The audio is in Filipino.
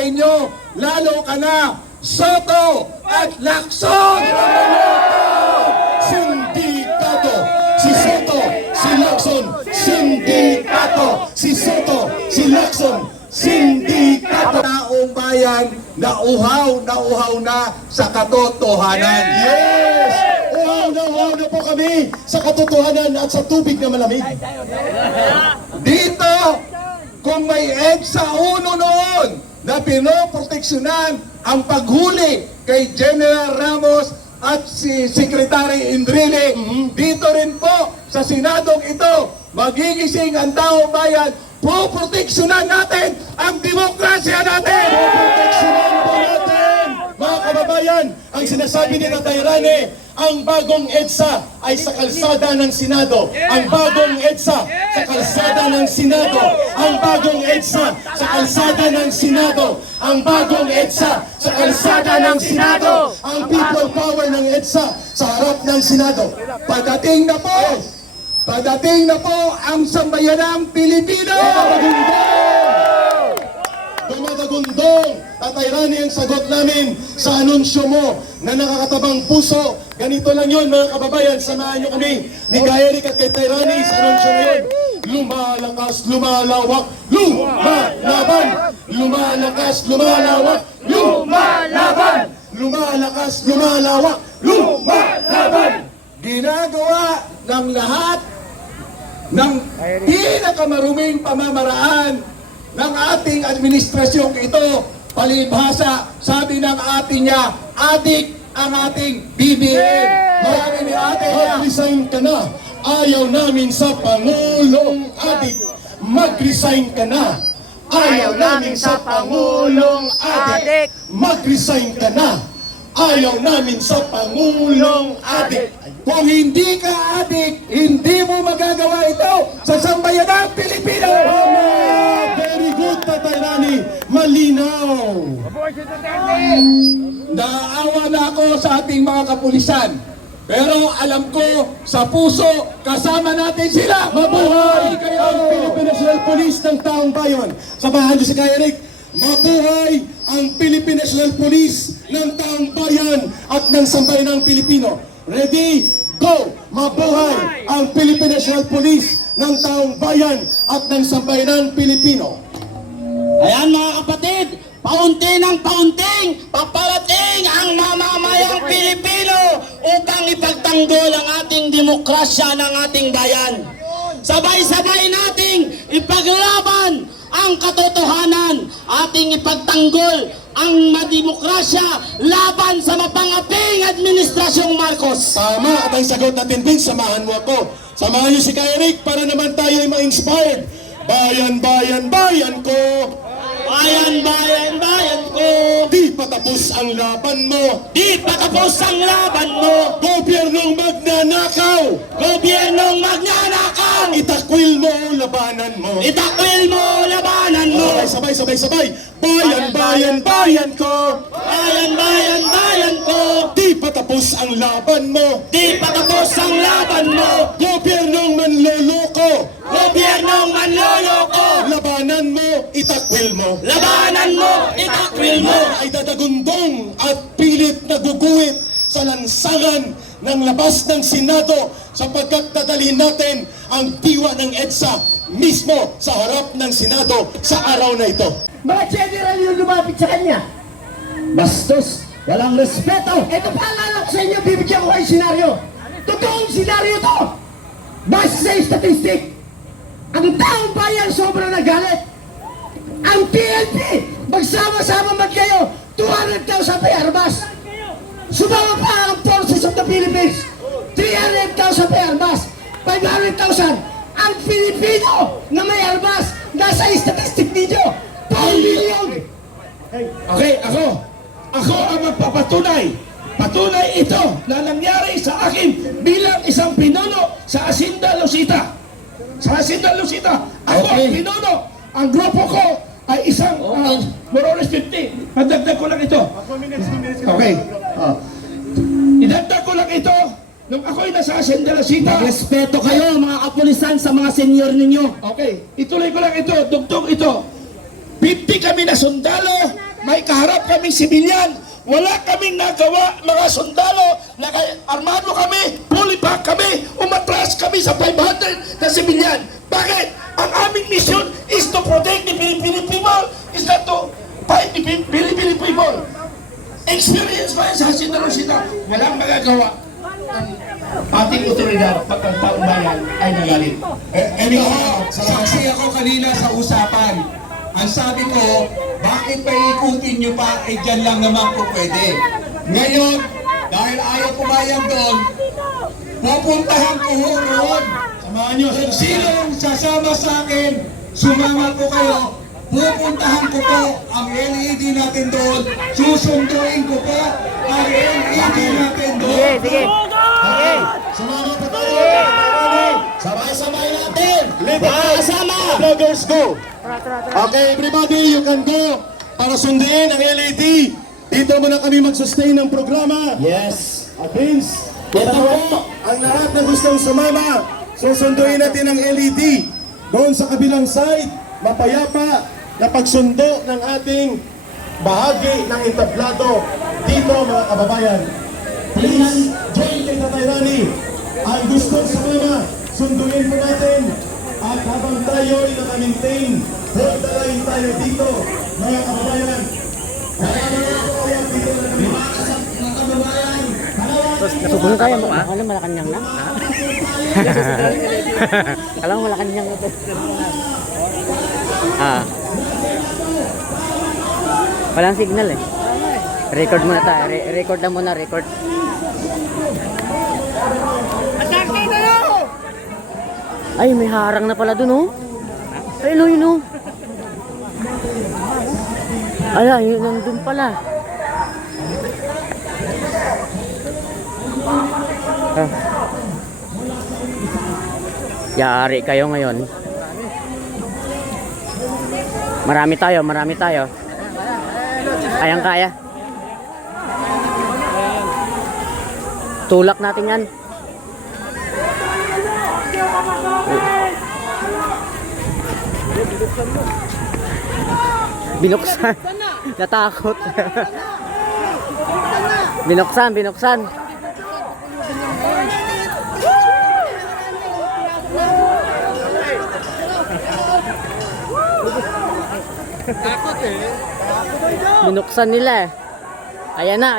sa inyo, lalo ka na, Soto at Lacson! Sindikato! Si Soto, si Lacson, sindikato! Si Soto, si Lacson, sindikato! Taong bayan na uhaw na sa katotohanan. Yes! Uhaw na po kami sa katotohanan at sa tubig na malamig. Dito, kung may EDSA 1 noon na pinoproteksyonan ang paghuli kay General Ramos at si Secretary Indrile, dito rin po sa Senadong ito, magigising ang taong bayan, poproteksyonan natin ang demokrasya natin! Proteksyonan po natin, mga kababayan, ang sinasabi ni Tatay Rane, ang bagong EDSA ay sa kalsada ng Senado. Ang bagong EDSA sa kalsada ng Senado. Ang bagong EDSA sa kalsada ng Senado. Ang bagong EDSA sa kalsada ng Senado. Ang people power ng EDSA sa harap ng Senado. Padating na po ang sambayanang Pilipino! Dumadagundong, Tatay Rani, ang sagot namin sa anunsyo mo na nakakatabang puso. Ganito lang yun, mga kababayan, samahan nyo kami ni Eric at kay Tatay Rani sa anunsyo na yun. Lumalakas, lumalawak, lumalaban! Lumalakas, lumalawak, lumalaban! Lumalakas, lumalawak, lumalaban! Ginagawa ng lahat ng pinakamaruming pamamaraan ng ating administrasyong ito, palibhasa, sabi ng ating niya, adik ang ating BBM. Marami ni ating niya. Mag-resign ka na. Ayaw namin sa Pangulong adik. Mag-resign ka na. Ayaw namin sa Pangulong adik. Mag-resign ka na. Ayaw namin sa Pangulong adik. Kung hindi ka adik, hindi mo magagawa ito sa sambayanang Pilipino. Very good, Tatay Rani. Malinaw. Naawa na ako sa ating mga kapulisan. Pero alam ko, sa puso, kasama natin sila. Mabuhay kayo! ang Philippine National Police ng taong bayan. Samahan niyo si Kuya Eric. Mabuhay ang Philippine National Police ng taong bayan at ng sambayanang Pilipino. Ready? Go! Mabuhay ang Philippine National Police ng taong bayan at ng sambayanang Pilipino. Ayan mga kapatid, paunti ng paunting, paparating ang mamamayang Pilipino upang ipagtanggol ang ating demokrasya ng ating bayan. Sabay-sabay nating ipaglaban ang katotohanan, ating ipagtanggol ang mademokrasya laban sa mapangaping Administrasyong Marcos. Tama, at ang sagot natin din, samahan mo ako. Samahan niyo si Kuya Eric para naman tayo ay ma-inspired. Bayan, bayan, bayan ko. Bayan, bayan, bayan ko. Di patapos ang laban mo. Di patapos ang laban mo. Gobyernong magnanakaw. Gobyernong magnanakaw. Itakwil mo labanan mo. Itakwil mo labanan mo. Okay, sabay, sabay, sabay. Bayan, bayan, bayan ko. Bayan, bayan, bayan ko. Di patapos ang laban mo. Di patapos ang laban mo. Gobyernong manloloko. Gobyernong manloloko. Labanan mo, itakwil mo. Labanan mo, itakwil mo. Ay dadagundong at pilit naguguhit sa lansangan ng labas ng Senado sapagkat dadalhin natin ang diwa ng EDSA mismo sa harap ng Senado sa araw na ito. Mga general yung lumapit sa kanya. Bastos, walang respeto. Ito paalala ko sa inyo, bibigyan ko kayo senaryo. Totoong senaryo to. Base sa statistic, ang taong bayan sobrang nagalit. Ang PNP, magsama-sama man kayo, 200,000 pay armas. Sumama pa ang Forces of the Philippines, 300,000 pay armas, 500,000. Ang Pilipino na may armas, nasa statistic ninyo, 4 million. Okay, ako ang magpapatunay. Patunay ito na nangyari sa akin bilang isang pinuno sa Hacienda Lucita. Sa Hacienda Lucita, ako ang pinuno. Ang grupo ko ay isang Morones 50. Madagdag ko lang ito. Okay. Idagdag ko lang ito. Nung ako'y nasa Hacienda Lucita. Respeto kayo mga kapulisan sa mga senior ninyo. Okay, ituloy ko lang ito. Dugtong ito. 50 kami na sundalo may kaharap kaming sibilyan. Wala kaming nagawa, mga sundalo, armado kami, fully pack kami, umatras kami sa 500 na sibilyan. Bakit? Ang aming mission is to protect the Filipino people, is not to fight the Filipino people. Experience ko yan sa Hacienda Rosita, walang magagawa. Ating otoridad pag ang taong bayan ay nagalit. Anyhow, saksi ako kanina sa usapan. Ang sabi ko, bakit pa ikutin nyo pa, eh dyan lang naman po pwede. Ngayon, dahil ayaw pumayag doon, pupuntahan ko ho roon. Samahan nyo. Kung sinong sasama sa akin, sumama po kayo, pupuntahan ko po ang LED natin doon, susunduin ko po ang LED natin doon. Sumama po tayo. Sabay-sabay natin. Kasama. Vloggers go. Okay, everybody, you can go para sunduin ang LED. Dito muna kami mag-sustain ng programa. Yes. Vince, kita mo, ang lahat na gustong sumama, susunduin natin ang LED. Doon sa kabilang side, mapayapa na pagsundo ng ating bahagi ng entablado. Dito mga kababayan, please join kay Tatay Rani. Ang gustong sumama, sunduin po natin. At habang tayo'y naka-maintain, hold the line tayo dito, mga kababayan. Kaya mga kababayan, dito na kami. Mga kababayan, Nasubong tayo mo. Alam Malacanang na. Alam mo Malacanang na to. Walang signal eh. Record muna tayo. Record na muna. Record. Ay, may harang na pala dun oh. Ay, yun oh. Ala, yun nandun pala. Yari kayo ngayon. Marami tayo. Kayang kaya. Tulak natin yan. Binuksan. Natakot. Binuksan. Binuksan nila eh. Ayan na.